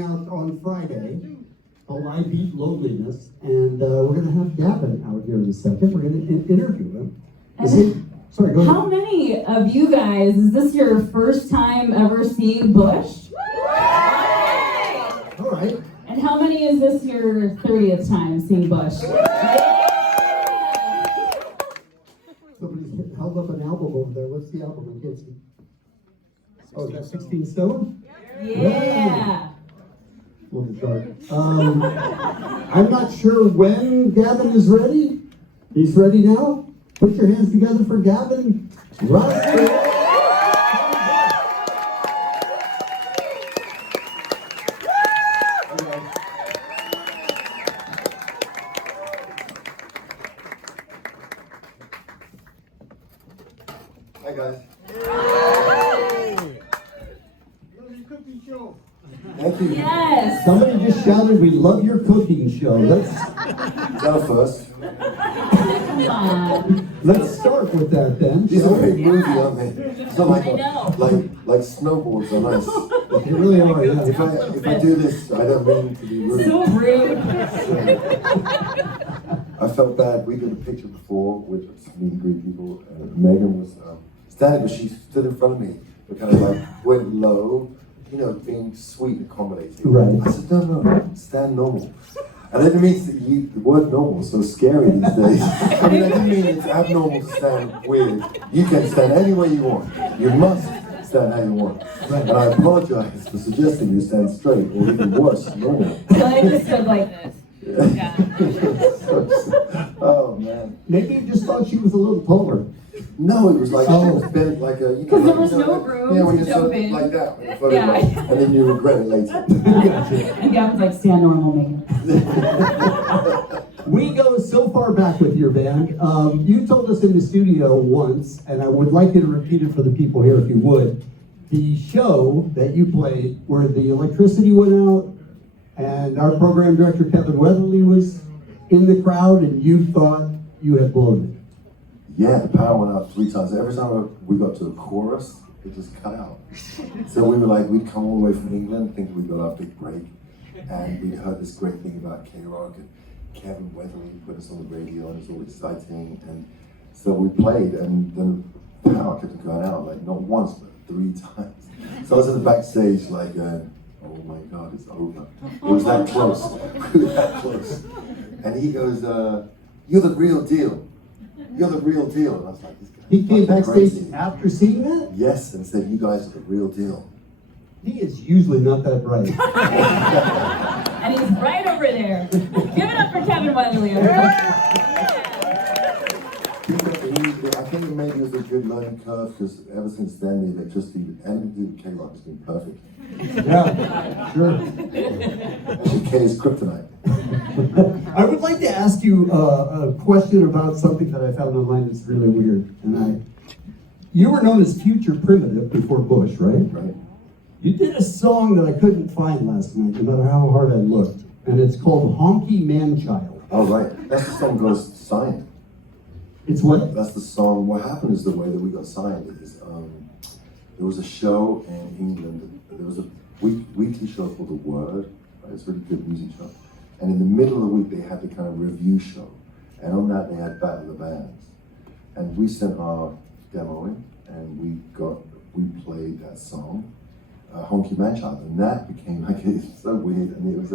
out on Friday called I Beat Loneliness, and we're going to have Gavin out here in a second. We're going to interview him. Sorry, go ahead. How many of you guys, is this your first time ever seeing Bush? All right. And how many is this your 30th time seeing Bush? Somebody's held up an album over there. What's the album? I can't see. Oh, is that 16 Stone? Yeah. A little dark. I'm not sure when Gavin is ready. He's ready now. Put your hands together for Gavin Rossdale. Hi guys. Thank you. Yes. Somebody just shouted, "We love your cooking show." Go first. Come on. Let's start with that then. These are shall we? very movie, aren't they? It's not like I know. like snowboards are nice. They really are, yeah. If I do this, I don't mean to be rude. So rude. I felt bad. We did a picture before with some meet and greet people. Megan was standing, but she stood in front of me. But kind of like went low, you know, being sweet and accommodating. Right. I said, no, stand normal. And I didn't mean the word normal is so scary these days. I mean, I didn't mean it's abnormal to stand weird. You can stand any way you want. You must stand how you want. Right. And I apologize for suggesting you stand straight, or even worse, normal. So I just stood like this. Yeah. Oh man. Maybe you just thought she was a little taller. No, it was like she was bent like a. Because there was no room when to you jump sort of in. like that, Yeah. and then you regret it later. And Gavin's like, stand normal, Megan. We go so far back with your band. You told us in the studio once, and I would like you to repeat it for the people here if you would. The show that you played where the electricity went out and our program director Kevin Weatherly was in the crowd and you thought you had blown it. Yeah, the power went out 3 times. Every time we got to the chorus, it just cut out. So we were like, we'd come all the way from England, thinking we got our big break, and we'd heard this great thing about KROQ, and Kevin Weatherly put us on the radio, and it was all exciting. And so we played, and then the power kept going out, like not once, but 3 times. So I was in the backstage, like, oh my God, it's over. It was that close. We were that close. And he goes, you're the real deal. You're the real deal. And I was like, this guy. He came backstage crazy. after seeing that? Yes, and said, you guys are the real deal. He is usually not that bright. And he's right over there. Give it up for Kevin Weatherly. I think maybe it was a good learning curve because ever since then, the electricity, anything to do with KROQ has been perfect. Yeah, sure. Actually, K is kryptonite. I would like to ask you a question about something that I found online that's really weird. You were known as Future Primitive before Bush, right? Right. You did a song that I couldn't find last night, no matter how hard I looked, and it's called Honky Man-Child. Oh, right. That's the song got us signed. It's what? That's the song. What happened is the way that we got signed is there was a show in England. There was a weekly show called The Word. Right? It's a really good music show. And in the middle of the week, they had the kind of review show. And on that, they had Battle of the Bands. And we sent our demo in, and we played that song, Honky Man Child. And that became like, it's so weird. And it was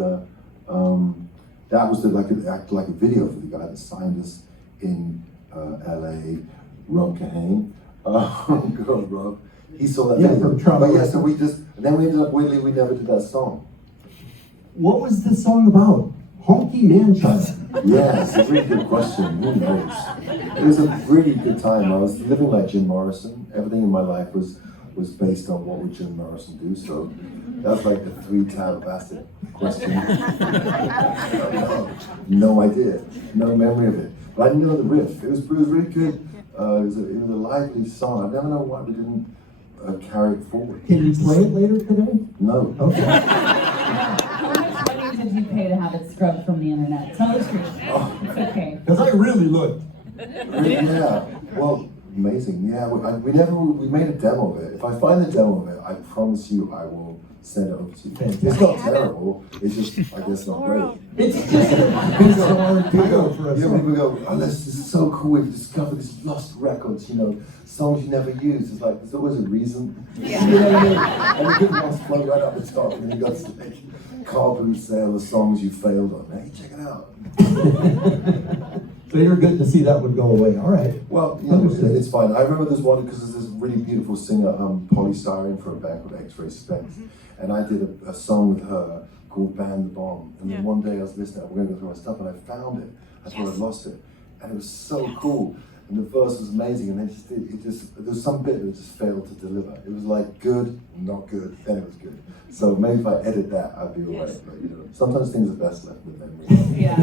that was like a video for the guy that signed us in LA, Rob Kahane. Good old Rob. He saw that video. From Trauma. But yeah, so and then we ended up weirdly, we never did that song. What was the song about? Honky Man-Child. Yeah, it's a really good question. Who knows? It was a really good time. I was living like Jim Morrison. Everything in my life was based on what would Jim Morrison do. So that's like the 3-tab bastard question. No idea. No memory of it. But I didn't know the riff. It was really good. It was a lively song. I never know why we didn't carry it forward. Can you play it later today? No. Okay. How much money did you pay to have it scrubbed from the internet? Tell the truth. It's okay. Because I really looked. Yeah. Well, amazing. Yeah. We made a demo of it. If I find the demo of it, I promise you I will send it over to you. Fantastic. It's not terrible, it's just, I guess, not great. It's just a bizarre title for a song. People go, oh, this is so cool, we've discovered these lost records, songs you never used. It's like, there's always a reason. Yeah. You know what I mean? And the good ones float right up the top, and you got like car boot sale, the songs you failed on. Hey, check it out. So you're good to see that would go away. All right. Well, it's fine. I remember there's one because there's this really beautiful singer, Polystyrene, for a band called X-Ray Specs, and I did a song with her called Ban the Bomb. And then one day I was listening, we're going to go through my stuff, and I found it. I thought I'd lost it, and it was so cool. And the verse was amazing, and then there was some bit that just failed to deliver. It was like good, not good, then it was good. So maybe if I edit that, I'd be alright. But sometimes things are best left with memory. Yeah.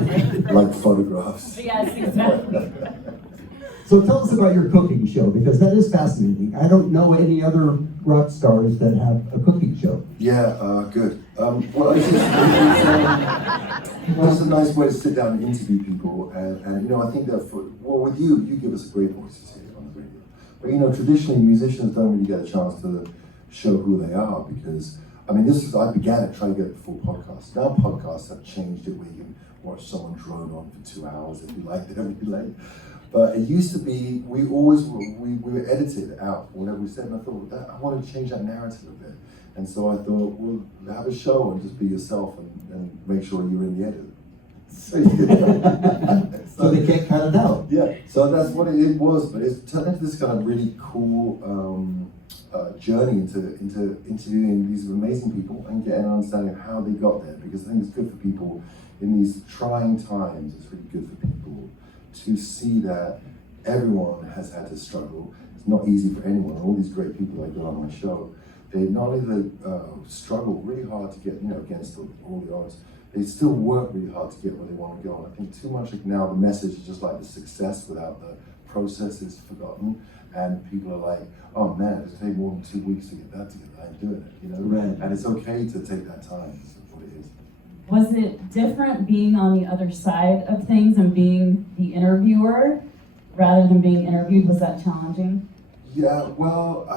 Like photographs. Yes, exactly. So tell us about your cooking show, because that is fascinating. I don't know any other rock stars that have a cooking show. Yeah, good. Well, it's a nice way to sit down and interview people, and I think that with you give us a great voice here on the radio. But traditionally musicians don't really get a chance to show who they are because, I began it trying to get before podcasts. Now podcasts have changed it where you can watch someone drone on for 2 hours if you like it every late. But it used to be, we were edited out whatever we said, and I thought, I wanted to change that narrative a bit. And so I thought, well, have a show and just be yourself and make sure you're in the edit. So they can't cut it out. Yeah, so that's what it was, but it's turned into this kind of really cool journey into interviewing these amazing people and getting an understanding of how they got there, because I think it's good for people in these trying times. It's really good for people to see that everyone has had to struggle. It's not easy for anyone. All these great people that go on my show, they not only struggle really hard to get, against all the odds, they still work really hard to get where they want to go. And I think too much now the message is just like the success without the process is forgotten. And people are like, oh man, it's taking more than 2 weeks to get that together. I'm doing it, Right. And it's okay to take that time. That's what it is. Was it different being on the other side of things and being the interviewer rather than being interviewed? Was that challenging? Yeah, well,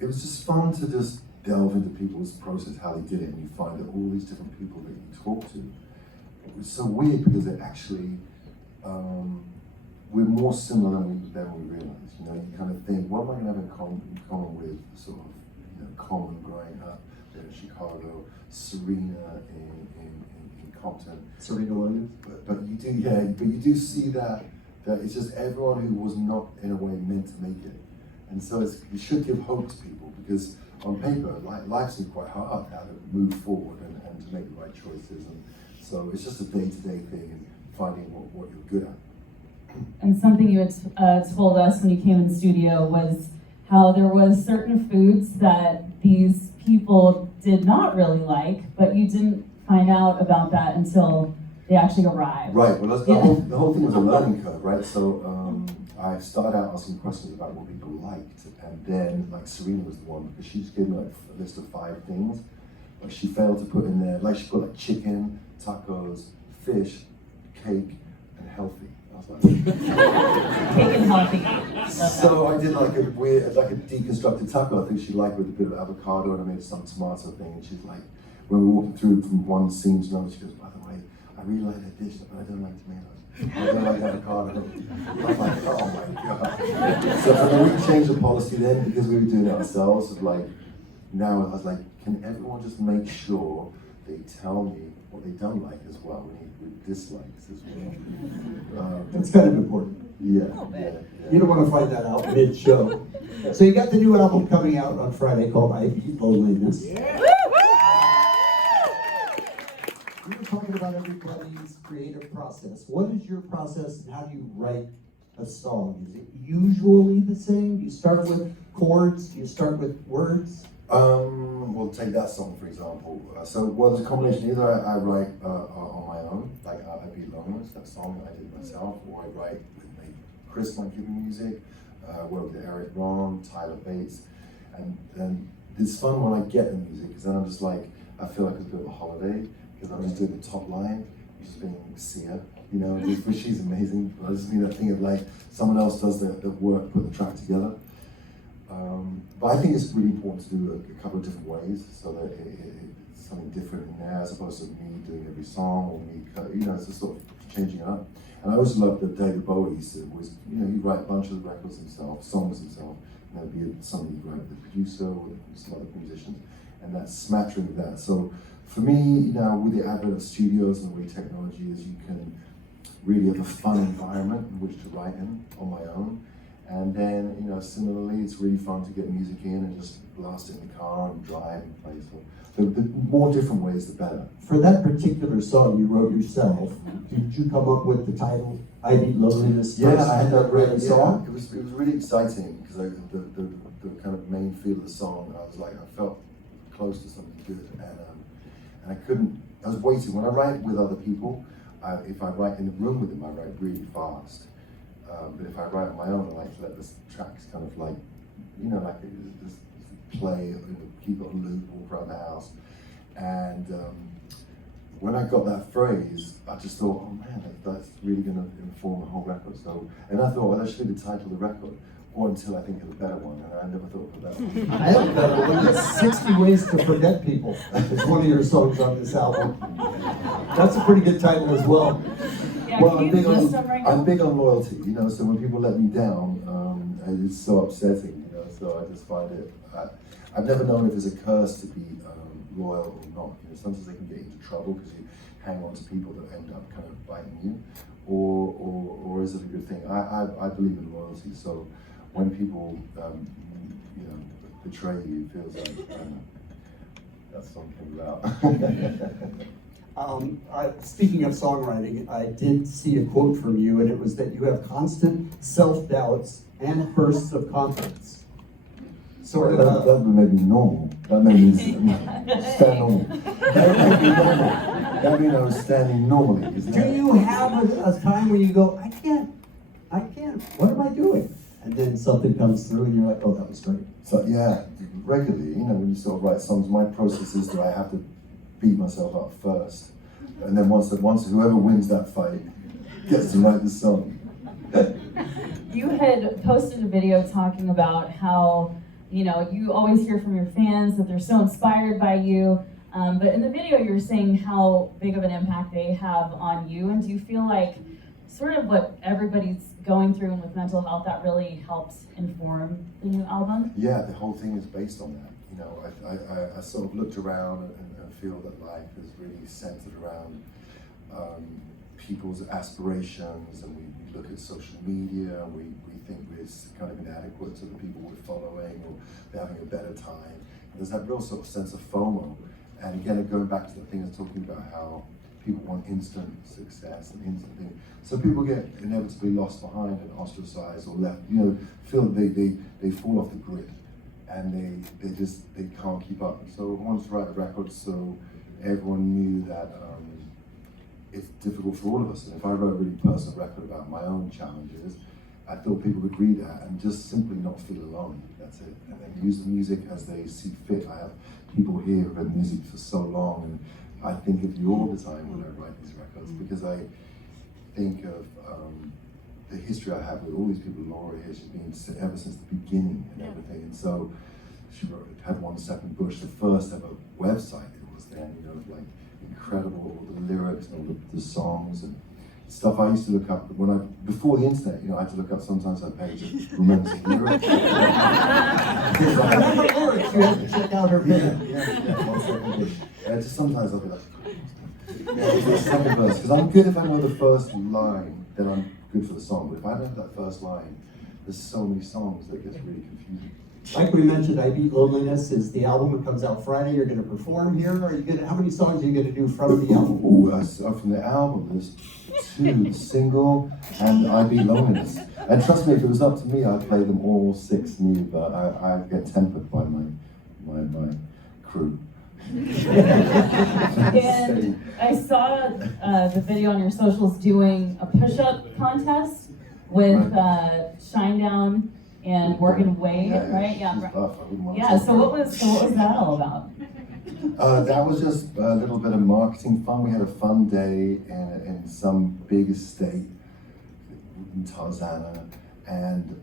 it was just fun to just delve into people's process, how they did it, and you find that all these different people that you talk to, it was so weird because it actually, we're more similar than we realize. You kind of think, what am I going to have in common with sort of, Coleman growing up there in Chicago, Serena in Compton. Serena Williams. But you do see that it's just everyone who was not in a way meant to make it. And so it should give hope to people, because on paper, life seems quite hard how to move forward and to make the right choices. And so it's just a day-to-day thing and finding what you're good at. And something you had told us when you came in the studio was how there was certain foods that these people did not really like, but you didn't find out about that until they actually arrived. Right, well the whole thing was a learning curve, right? So I started out asking questions about what people liked, and then Serena was the one, because she just gave me a list of 5 things, but she failed to put in there, she put chicken, tacos, fish, cake, and healthy. I was like, Cake and healthy. so I did a deconstructed taco. I think she liked with a bit of avocado, and I made some tomato thing, and she's like, when we were walking through from one scene to another, she goes, by the way, I really like that dish, but I don't like tomatoes. I don't like avocado. I was like, oh my God. So then we changed the policy then, because we were doing it ourselves. Now I was like, can everyone just make sure they tell me what they don't like as well? We need dislikes as well. That's kind of important. Yeah. You don't want to find that out mid-show. So you got the new album coming out on Friday called I Beat Loneliness. Yeah. We were talking about everybody's creative process. What is your process, and how do you write a song? Is it usually the same? Do you start with chords? Do you start with words? We'll take that song for example. There's a combination. Either I write on my own, like I Beat Loneliness, that song I did myself, or I write with Chris might give me music, work with Eric Ron, Tyler Bates, and then it's fun when I get the music, because then I'm just like, I feel like it's a bit of a holiday, because I'm just doing the top line, just being Sia, which she's amazing. But I just need that thing of someone else does the work, put the track together. But I think it's really important to do a couple of different ways so that it's something different in there as opposed to me doing every song or me, it's just sort of changing it up. And I always loved that David Bowie was, he'd write a bunch of records himself, songs himself, and there'd be something he'd write with the producer or some other musicians, and that's smattering of that. So for me, with the advent of studios and the way technology is, you can really have a fun environment in which to write in on my own. And then, similarly, it's really fun to get music in and just blast it in the car and drive and play. So the more different ways, the better. For that particular song you wrote yourself, did you come up with the title, I Beat Loneliness? Yeah, I had that written song? It was really exciting because the kind of main feel of the song, I felt close to something good. And I was waiting. When I write with other people, if I write in the room with them, I write really fast. But if I write on my own, I like to let the tracks kind of just play, keep it on loop, walk around the house. And when I got that phrase, I just thought, oh man, that's really going to inform the whole record. So, and I thought, well, that should be the title of the record. Or until I think of a better one, and I never thought of a better one. I have a better one. That's 60 Ways to Forget People. It's one of your songs on this album. That's a pretty good title as well. Yeah, Well, can you list them right now? I'm big on loyalty, so when people let me down, it's so upsetting, so I just find it, I've never known if it's a curse to be loyal or not. Sometimes they can get into trouble because you hang on to people that end up kind of biting you, or is it a good thing? I believe in loyalty, so when people, betray you, it feels like that song came about. Speaking of songwriting, I did see a quote from you, and it was that you have constant self-doubts and bursts of confidence. Sort of. That made me normal. That made me stand normal. That made me normal. That means I was standing normally. Do you have a time when you go, I can't, what am I doing? And then something comes through and you're like, oh, that was great. So yeah, regularly, when you sort of write songs, my process is that I have to beat myself up first. And then once whoever wins that fight gets to write the song. You had posted a video talking about how, you always hear from your fans that they're so inspired by you. But in the video, you're saying how big of an impact they have on you. And do you feel like sort of what everybody's going through and with mental health, that really helps inform the new album? Yeah, the whole thing is based on that. I sort of looked around and feel that life is really centered around people's aspirations, and we look at social media and we think we're kind of inadequate to the people we're following, or they're having a better time. And there's that real sort of sense of FOMO. And again, going back to the thing I was talking about, how people want instant success and instant thing. So people get inevitably lost behind and ostracized or left, feel that they fall off the grid, and they can't keep up. So I wanted to write a record so everyone knew that it's difficult for all of us. And if I wrote a really personal record about my own challenges, I thought people would read that and just simply not feel alone. That's it. And then use the music as they see fit. I have people here who've had music for so long, and I think of you all the time when I write these records, because I think of the history I have with all these people. Laura here, she's been ever since the beginning and everything. And so she had 1 Second Bush, the first ever website it was then, incredible, all the lyrics and all the songs and stuff I used to look up before the internet. I had to look up sometimes her page to remember the lyrics. lyrics, you have to check out her band. Just sometimes I'll be like, the second verse, because I'm good if I know the first line, then I'm good for the song. But if I know that first line, there's so many songs that gets really confusing. Like we mentioned, I Beat Loneliness is the album. It comes out Friday. You're going to perform here. How many songs are you going to do from the album? From the album, there's 2, the single and I Beat Loneliness. And trust me, if it was up to me, I'd play them all 6 new, but I get tempered by my crew. And I saw the video on your socials doing a push-up contest with Shinedown and Morgan Wade, right? Yeah. So what was that all about? That was just a little bit of marketing fun. We had a fun day in some big estate in Tarzana, and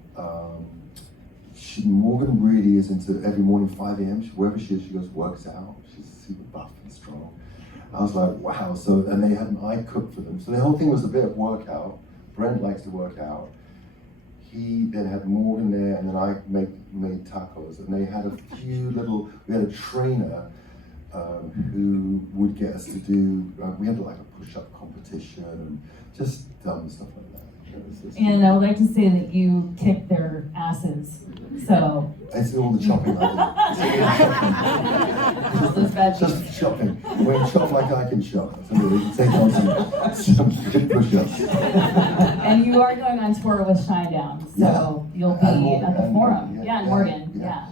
Morgan really is into every morning 5 a.m. Wherever she is, she goes works out. She's super buff and strong. I was like, wow. So, and they had I cooked for them. So the whole thing was a bit of workout. Brent likes to work out. He then had Morgan there, and then I made tacos. And they had a few little. We had a trainer who would get us to do. We had like a push-up competition and just dumb stuff like that. And I would like to say that you kicked their asses. So It's all the chopping I do. Just chopping. When you chop like I can chop, so we can take on some good push-ups. And you are going on tour with Shinedown, so you'll be at the Forum. Yeah, in Morgan. Yeah.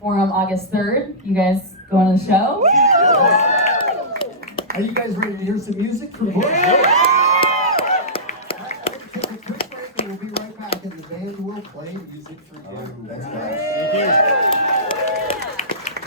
Forum August 3rd. You guys going to the show? Are you guys ready to hear some music from Bush? Take a quick break and we'll be right back, and the band will play music for you. Thanks, guys. Thank you.